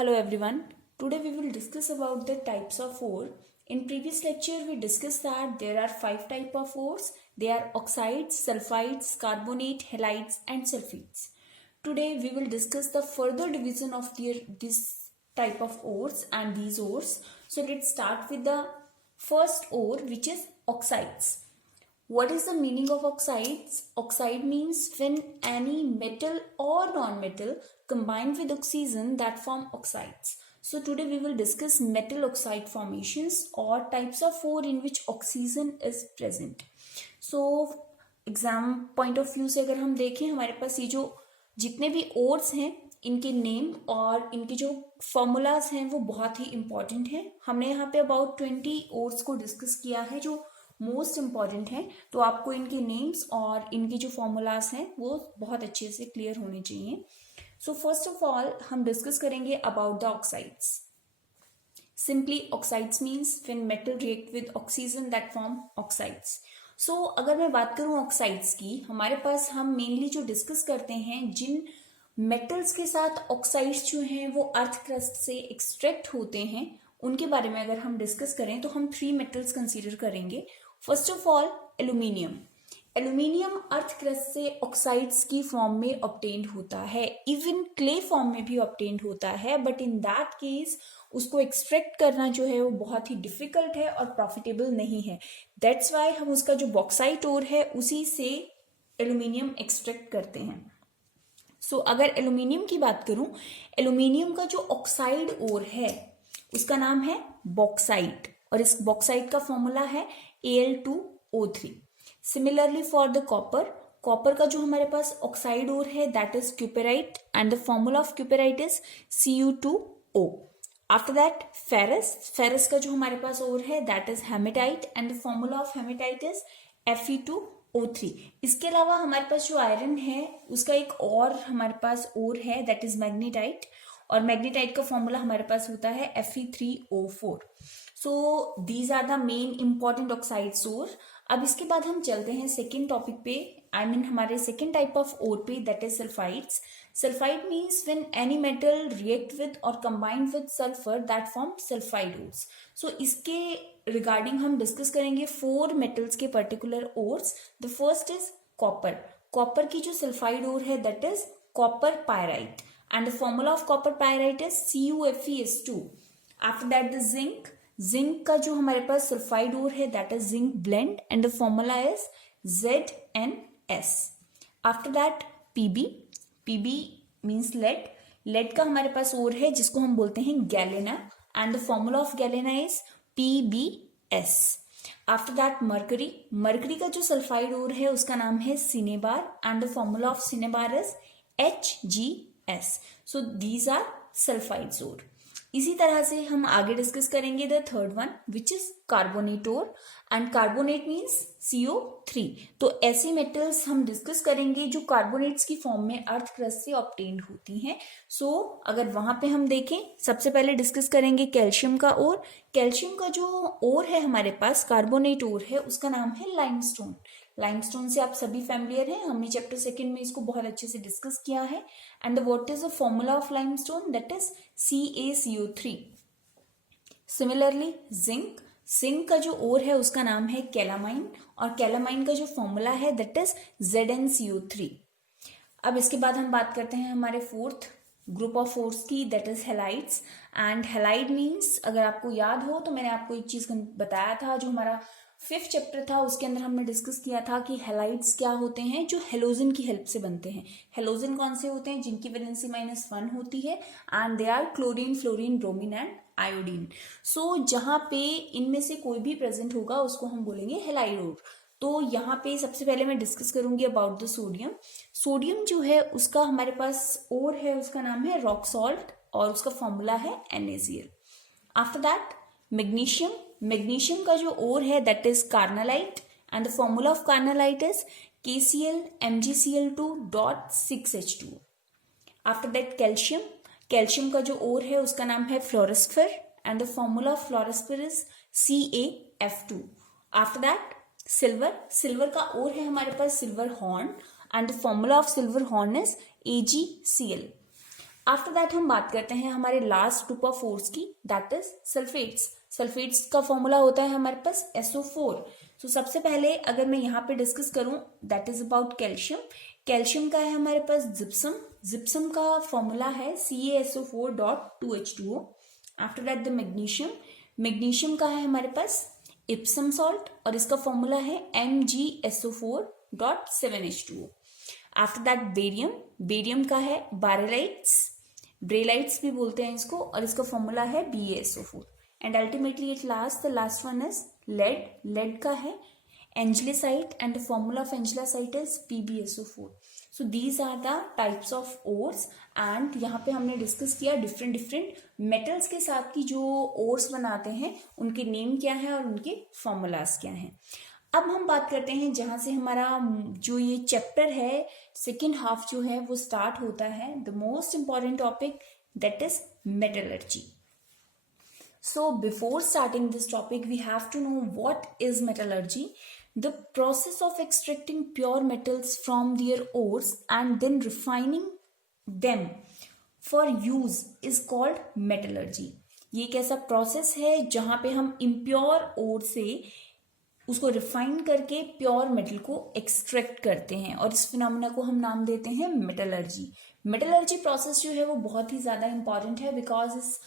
Hello everyone. Today we will discuss about the types of ore. In previous lecture we discussed that there are 5 type of ores. They are oxides, sulfides, carbonate, halides and sulfides. Today we will discuss the further division of this type of ores and these ores. So let's start with the first ore, which is oxides. What is the meaning of oxides? Oxide means when any metal or non-metal combined with oxygen that form oxides. So today we will discuss metal oxide formations or types of ore in which oxygen is present. So exam point of view से अगर हम देखें, हमारे पास ये जो जितने भी ores हैं इनके नेम और इनके जो फॉर्मूलाज हैं वो बहुत ही इंपॉर्टेंट हैं. हमने यहाँ पे अबाउट 20 ओर्स को डिस्कस किया है जो मोस्ट इम्पॉर्टेंट है. तो आपको इनके नेम्स और इनके जो फॉर्मूलाज हैं वो बहुत अच्छे से क्लियर होने चाहिए. सो फर्स्ट ऑफ ऑल हम डिस्कस करेंगे about the oxides. Simply oxides means when metal react with oxygen that form oxides. So अगर मैं बात करूं ऑक्साइड्स की, हमारे पास हम मेनली जो डिस्कस करते हैं जिन मेटल्स के साथ ऑक्साइड्स जो हैं वो अर्थ क्रस्ट से एक्सट्रैक्ट होते हैं उनके बारे में अगर हम डिस्कस करें तो हम 3 मेटल्स कंसीडर करेंगे. First of all aluminium. Aluminium earth crust से ऑक्साइड्स की फॉर्म में ऑब्टेन्ड होता है, इवन क्ले फॉर्म में भी ऑब्टेन्ड होता है, बट इन दैट केस उसको एक्सट्रैक्ट करना जो है वो बहुत ही डिफिकल्ट है और प्रॉफिटेबल नहीं है. दैट्स वाई हम उसका जो बॉक्साइट ओर है उसी से एल्यूमिनियम एक्सट्रैक्ट करते हैं. सो अगर एल्यूमिनियम की बात करूं, एल्यूमिनियम का जो ऑक्साइड ओर है उसका नाम है बॉक्साइट और इस बॉक्साइट का फॉर्मूला है Al2O3. Similarly for the copper, copper का जो हमारे पास ऑक्साइड ओर है that is cuprite and the formula of cuprite is Cu2O. After that ferrous, ferrous का जो हमारे पास ओर है that is hematite and the formula of hematite is Fe2O3. इसके अलावा हमारे पास जो आयरन है उसका एक और हमारे पास ओर है दैट इज मैग्नेटाइट और मैग्नेटाइट का फॉर्मूला हमारे पास होता है Fe3O4. So these are the main important oxides ore. अब इसके बाद हम चलते हैं सेकेंड टॉपिक पे, आई मीन हमारे सेकेंड टाइप ऑफ ओर पे that is sulphides. Sulphide means when any metal react with और combined with sulphur that form sulphide ores. So इसके रिगार्डिंग हम डिस्कस करेंगे 4 मेटल्स के particular ores. The first is copper. Copper की जो sulphide ओर है that is copper pyrite and the formula of copper pyrite is CuFeS2. After that the zinc. Zinc का जो हमारे पास सल्फाइड ओर है that is zinc blend and the formula is ZnS. After that Pb. Pb means lead. lead का हमारे पास ore है जिसको हम बोलते हैं galena and the formula of galena is PbS. After that mercury. mercury का जो सल्फाइड ओर है उसका नाम है cinnabar and the formula of cinnabar is Hg. So these are sulfides ore. इसी तरह से हम आगे डिस्कस करेंगे the third one which is carbonate ore and carbonate means CO3. तो ऐसी मेटल्स हम डिस्कस करेंगे जो कार्बोनेट्स की फॉर्म में अर्थ क्रस्ट से ऑब्टेन्ड होती हैं. सो अगर वहां पे हम देखें, सबसे पहले डिस्कस करेंगे कैल्शियम का ओर. कैल्शियम का जो ओर है हमारे पास कार्बोनेट ओर है उसका नाम है लाइमस्टोन. लाइमस्टोन से आप सभी फैमिलियर हैं, हमने चैप्टर 2 में इसको बहुत अच्छे से डिस्कस किया है. And what is the formula of limestone that is CaCO3. Similarly zinc. Zinc का जो ओर है उसका नाम है कैलामाइन और कैलामाइन का जो फॉर्मूला है दैट इज ZnCO3. अब इसके बाद हम बात करते हैं हमारे फोर्थ ग्रुप ऑफ ओर्स की that is halides. And halide means, अगर आपको याद हो तो मैंने आपको एक चीज बताया था, जो हमारा 5th चैप्टर था उसके अंदर हमने डिस्कस किया था कि हेलाइड्स क्या होते हैं, जो हेलोजन की हेल्प से बनते हैं. हेलोजन कौन से होते हैं? जिनकी वैलेंसी -1 होती है and they are chlorine, fluorine, bromine and iodine. So जहां पे इनमें से कोई भी प्रेजेंट होगा उसको हम बोलेंगे हेलाइड ओर. तो यहाँ पे सबसे पहले मैं डिस्कस करूंगी अबाउट द सोडियम. सोडियम जो है उसका हमारे पास ओर है उसका नाम है रॉक सॉल्ट और उसका फॉर्मूला है NaCl. After that magnesium. Magnesium का जो ओर है that is carnallite and the formula of carnallite is KCl(Mgcl2.6H2). After that calcium. Calcium का जो ओर है उसका नाम है fluorspar and the formula of fluorspar is CaF2. After that silver. Silver का ओर है हमारे पास silver horn and the formula of silver horn is AgCl. After that हम बात करते हैं हमारे लास्ट ग्रुप ऑफ फोर्स की, दैट इज सल्फेट्स। सल्फेट्स का फॉर्मूला होता है हमारे पास SO4। तो सबसे पहले अगर मैं यहाँ पे डिस्कस करूं, that is about calcium. Calcium का है हमारे पास जिप्सम। जिप्सम का फॉर्मूला है CaSO4.2H2O। After that the magnesium. Magnesium का है हमारे पास इप्सम सॉल्ट और इसका फॉर्मूला है MgSO4.7H2O। After that barium. Barium का है बारेलाइट्स, ब्रेलाइट्स भी बोलते हैं इसको, और इसका फॉर्मूला है BaSO4। And ultimately it last, the last one is lead. Lead का है anglesite and the formula of anglesite is PbSO4। So these are the types of ores. And यहाँ पे हमने डिस्कस किया डिफरेंट डिफरेंट मेटल्स के साथ की जो ओर्स बनाते हैं उनके नेम क्या है और उनके फॉर्मूलाज क्या हैं। अब हम बात करते हैं जहां से हमारा जो ये चैप्टर है सेकेंड हाफ जो है वो स्टार्ट होता है, the most important topic, that is metallurgy. So before starting this topic, we have to know what is metallurgy. The process of extracting pure metals from their ores and then refining them for use is called metallurgy. ये एक ऐसा process है जहां पे हम impure ओर से उसको refine करके प्योर मेटल को एक्सट्रैक्ट करते हैं और इस फिनोमेना को हम नाम देते हैं मेटलर्जी। मेटलर्जी प्रोसेस जो है वो बहुत ही ज्यादा इंपॉर्टेंट है बिकॉज इस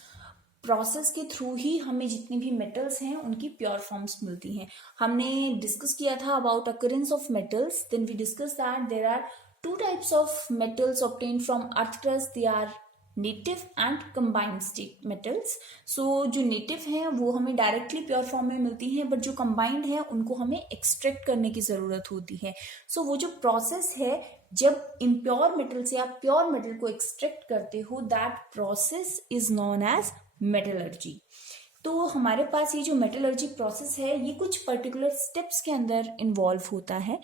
प्रोसेस के थ्रू ही हमें जितनी भी मेटल्स हैं उनकी प्योर फॉर्म्स मिलती हैं। हमने डिस्कस किया था about occurrence of metals, then we discuss that there are two types of metals obtained from earth crust, they are native and combined state metals. So जो नेटिव हैं वो हमें डायरेक्टली प्योर फॉर्म में मिलती हैं, but जो combined है उनको हमें एक्सट्रैक्ट करने की जरूरत होती है। सो वो जो प्रोसेस है जब इम्प्योर मेटल से आप प्योर मेटल को एक्सट्रैक्ट करते हो, that process is known as metallurgy. तो हमारे पास ये जो मेटलर्जी प्रोसेस है ये कुछ पर्टिकुलर स्टेप्स के अंदर इन्वॉल्व होता है,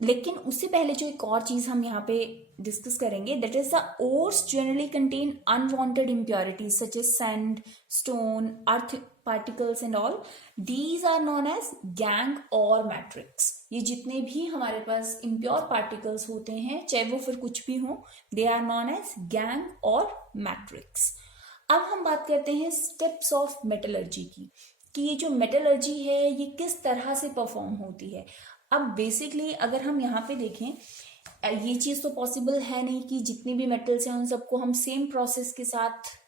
लेकिन उससे पहले जो एक और चीज हम यहाँ पे डिस्कस करेंगे, that is the ores generally contain unwanted impurities such as sand, stone, earth particles and all. These are known as gangue और मैट्रिक्स। ये जितने भी हमारे पास इम्प्योर पार्टिकल्स होते हैं चाहे वो फिर कुछ भी हो, they are known as gangue और मैट्रिक्स। अब हम बात करते हैं स्टेप्स ऑफ मेटलर्जी की, कि ये जो मेटलर्जी है ये किस तरह से परफॉर्म होती है। अब बेसिकली अगर हम यहाँ पे देखें, ये चीज तो पॉसिबल है नहीं कि जितनी भी मेटल्स हैं उन सबको हम सेम प्रोसेस के साथ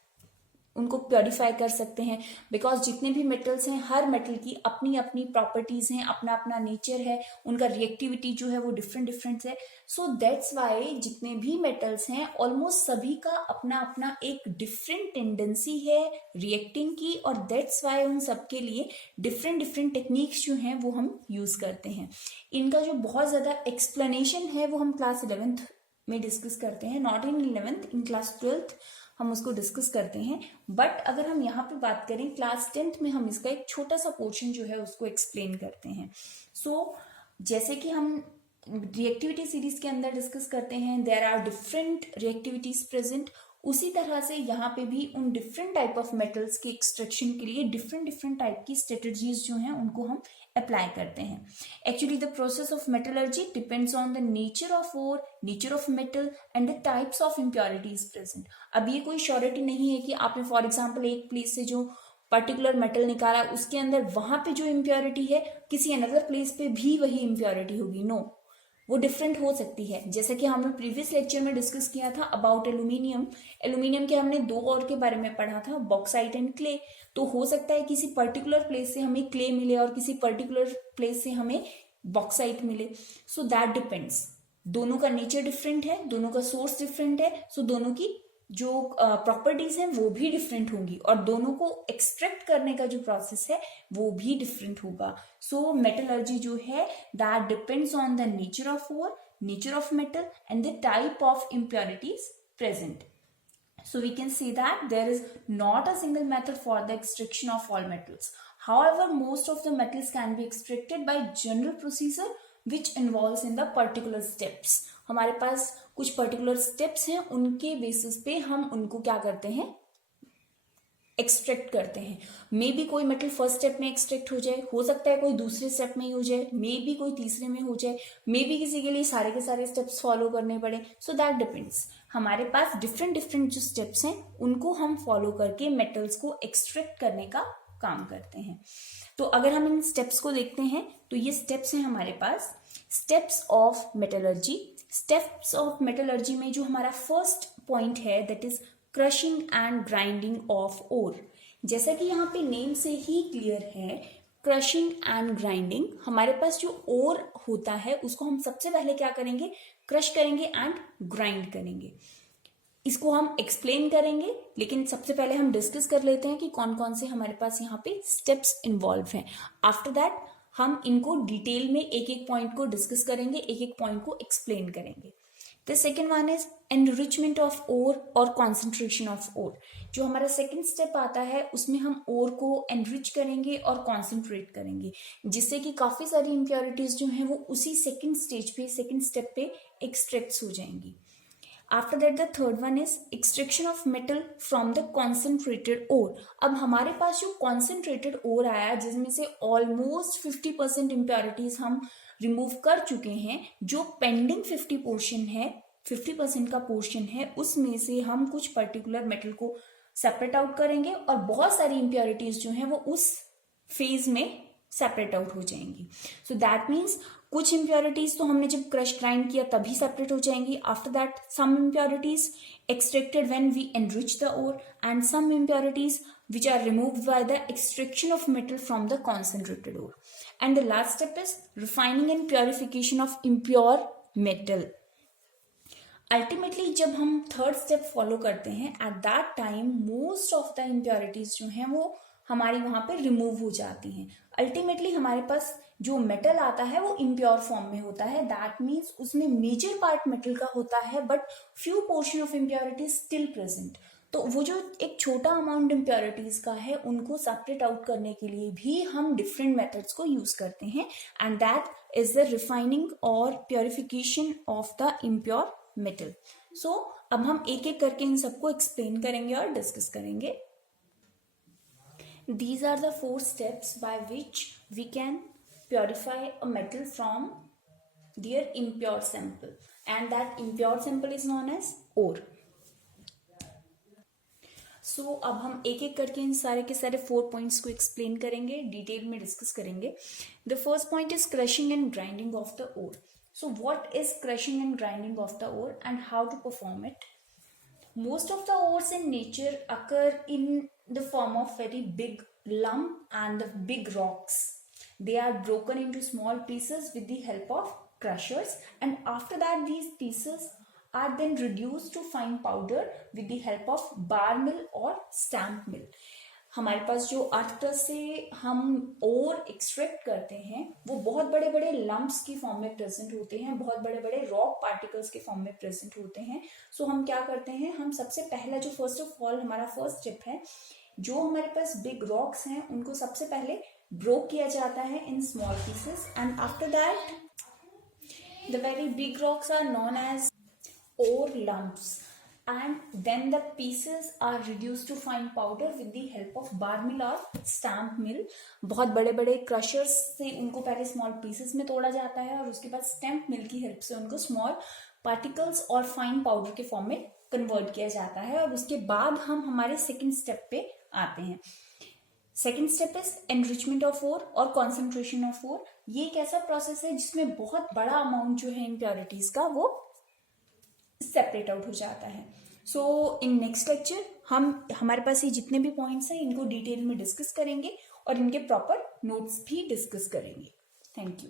उनको प्योरीफाई कर सकते हैं, बिकॉज जितने भी मेटल्स हैं हर मेटल की अपनी अपनी प्रॉपर्टीज हैं, अपना अपना नेचर है, उनका रिएक्टिविटी जो है वो डिफरेंट डिफरेंट है। सो दैट्स वाई जितने भी मेटल्स हैं ऑलमोस्ट सभी का अपना अपना एक डिफरेंट टेंडेंसी है रिएक्टिंग की, और दैट्स वाई उन सबके लिए डिफरेंट डिफरेंट टेक्निक्स जो हैं वो हम यूज करते हैं। इनका जो बहुत ज्यादा एक्सप्लेनेशन है वो हम क्लास 11th में डिस्कस करते हैं, not in 11th, in class 12th हम उसको डिस्कस करते हैं। बट अगर हम यहाँ पे बात करें क्लास 10th में हम इसका एक छोटा सा पोर्शन जो है उसको एक्सप्लेन करते हैं। सो जैसे कि हम रिएक्टिविटी सीरीज के अंदर डिस्कस करते हैं, there are different reactivities present, उसी तरह से यहाँ पे भी उन डिफरेंट टाइप ऑफ मेटल्स के एक्सट्रैक्शन के लिए डिफरेंट डिफरेंट टाइप की स्ट्रेटजीज जो हैं उनको हम अप्लाई करते हैं। Actually the process of metallurgy depends on the nature of ore, nature of metal and the types of impurities present. अब ये कोई श्योरिटी नहीं है कि आपने फॉर एग्जाम्पल एक प्लेस से जो पर्टिकुलर मेटल निकाला उसके अंदर वहां पे जो इम्प्योरिटी है किसी अनदर प्लेस पे भी वही इम्प्योरिटी होगी। नो, वो डिफरेंट हो सकती है। जैसे कि हमने प्रीवियस लेक्चर में डिस्कस किया था अबाउट एल्यूमिनियम। एल्यूमिनियम के हमने दो और के बारे में पढ़ा था, बॉक्साइट एंड क्ले। तो हो सकता है किसी पर्टिकुलर प्लेस से हमें क्ले मिले और किसी पर्टिकुलर प्लेस से हमें बॉक्साइट मिले। सो दैट डिपेंड्स, दोनों का नेचर डिफरेंट है, दोनों का सोर्स डिफरेंट है, सो दोनों की जो प्रॉपर्टीज हैं वो भी डिफरेंट होंगी और दोनों को एक्सट्रैक्ट करने का जो प्रोसेस है वो भी डिफरेंट होगा। सो मेटलर्जी जो है that depends on the nature of ore, nature of metal and the type of impurities present. So we can say that there is not a single method for the extraction of all metals. However, most of the metals can be extracted by general procedure which involves in the particular steps. हमारे पास कुछ particular steps हैं, उनके basis पे हम उनको क्या करते हैं, एक्सट्रैक्ट करते हैं। मे बी कोई मेटल फर्स्ट स्टेप में एक्सट्रैक्ट हो जाए, हो सकता है कोई दूसरे स्टेप में ही हो जाए, मे बी कोई तीसरे में हो जाए, मे बी किसी के लिए सारे के सारे स्टेप्स फॉलो करने पड़े। So that depends. हमारे पास डिफरेंट डिफरेंट जो स्टेप्स हैं उनको हम फॉलो करके मेटल्स को एक्सट्रैक्ट करने का काम करते हैं। तो अगर हम इन स्टेप्स को देखते हैं तो ये स्टेप्स हैं हमारे पास, steps of metallurgy. Steps of metallurgy में जो हमारा फर्स्ट पॉइंट है that is crushing and grinding of ore. जैसा कि यहाँ पे नेम से ही क्लियर है, क्रशिंग एंड ग्राइंडिंग, हमारे पास जो ओर होता है उसको हम सबसे पहले क्या करेंगे, क्रश करेंगे एंड ग्राइंड करेंगे। इसको हम एक्सप्लेन करेंगे, लेकिन सबसे पहले हम डिस्कस कर लेते हैं कि कौन कौन से हमारे पास यहाँ पे स्टेप्स इन्वॉल्व हैं। आफ्टर दैट हम इनको डिटेल में एक एक पॉइंट को डिस्कस करेंगे, एक एक पॉइंट को एक्सप्लेन करेंगे। The second one is enrichment of ore और कॉन्सेंट्रेशन ऑफ ओर। जो हमारा सेकेंड स्टेप आता है उसमें हम ओर को एनरिच करेंगे और कॉन्सेंट्रेट करेंगे, जिससे कि काफी सारी इम्प्योरिटीज जो हैं वो उसी सेकेंड स्टेज पे, सेकेंड स्टेप पे एक्सट्रैक्ट हो जाएंगी। After that the third one is extraction of metal from the concentrated ore. अब हमारे पास जो कॉन्सेंट्रेटेड ओर आया जिसमें से ऑलमोस्ट 50% इम्प्योरिटीज हम रिमूव कर चुके हैं, जो पेंडिंग 50% का पोर्शन है उसमें से हम कुछ पर्टिकुलर मेटल को सेपरेट आउट करेंगे और बहुत सारी इम्प्योरिटीज जो हैं वो उस फेज में सेपरेट आउट हो जाएंगी। सो दैट मीन्स कुछ इम्प्योरिटीज तो हमने जब क्रश ग्राइंड किया तभी सेपरेट हो जाएंगी। After that some impurities extracted when we enrich the ore and some impurities which are removed by the extraction of metal from the concentrated ore. And the last step is refining and purification of impure metal. Ultimately जब हम third step follow करते हैं at that time most of the impurities जो हैं वो हमारी वहां पे रिमूव हो जाती हैं। अल्टीमेटली हमारे पास जो मेटल आता है वो इम्प्योर फॉर्म में होता है, दैट मीन्स उसमें मेजर पार्ट मेटल का होता है but few portion of impurities still present. तो वो जो एक छोटा अमाउंट इम्प्योरिटीज का है उनको सेपरेट आउट करने के लिए भी हम डिफरेंट मेथड्स को यूज करते हैं, and that is the refining और purification of the impure metal. So अब हम एक एक करके इन सबको एक्सप्लेन करेंगे और डिस्कस करेंगे। These are the 4 steps by which we can purify a metal from their impure sample, and that impure sample is known as ore. So अब हम एक एक करके इन सारे के सारे 4 पॉइंट्स को एक्सप्लेन करेंगे, डिटेल में डिस्कस करेंगे। The first point is crushing and grinding of the ore. So what is crushing and grinding of the ore and how to perform it? Most of the ores in nature occur in the form of very big lump and the big rocks. They are broken into small pieces with the help of crushers, and after that these pieces are then reduced to fine powder with the help of bar mill or stamp mill. हमारे पास जो earth crust से हम ओर extract करते हैं वो बहुत बड़े बड़े लम्प्स की फॉर्म में प्रेजेंट होते हैं, बहुत बड़े बड़े रॉक पार्टिकल्स के फॉर्म में प्रेजेंट होते हैं। सो हम क्या करते हैं, हम सबसे पहला जो फर्स्ट ऑफ ऑल हमारा फर्स्ट स्टेप है, जो हमारे पास बिग रॉक्स हैं उनको सबसे पहले ब्रोक किया जाता है in small pieces, and after that the very big rocks are known as ore lumps, and then the pieces are reduced to fine powder with the help of bar mill or stamp mill. बहुत बड़े बड़े crushers से उनको पहले small pieces में तोड़ा जाता है और उसके बाद स्टैम्प मिल की हेल्प से उनको स्मॉल पार्टिकल्स और फाइन पाउडर के फॉर्म में कन्वर्ट किया जाता है, और उसके बाद हम हमारे सेकेंड स्टेप पे आते हैं। Second step is enrichment of ore और कॉन्सेंट्रेशन ऑफ ओर। ये एक ऐसा प्रोसेस है जिसमें बहुत बड़ा अमाउंट जो है इम्प्योरिटीज का वो सेपरेट आउट हो जाता है। सो इन नेक्स्ट लेक्चर हम हमारे पास ये जितने भी पॉइंट्स हैं इनको डिटेल में डिस्कस करेंगे और इनके प्रॉपर नोट्स भी डिस्कस करेंगे। Thank you.